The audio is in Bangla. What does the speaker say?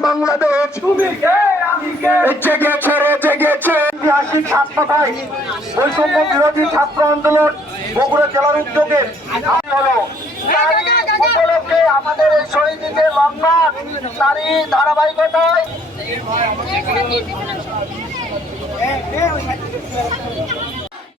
বাংলাদেশ জেগেছে রে জেগেছে। ঐতিহাসিক ছাত্রতায় বৈষম্য বিরোধী ছাত্র আন্দোলন বগুড়া জেলার উদ্যোগে হলো উপলক্ষে আমাদের এই শহীদদের লঙ্ঘন তারই ধারাবাহিকতায়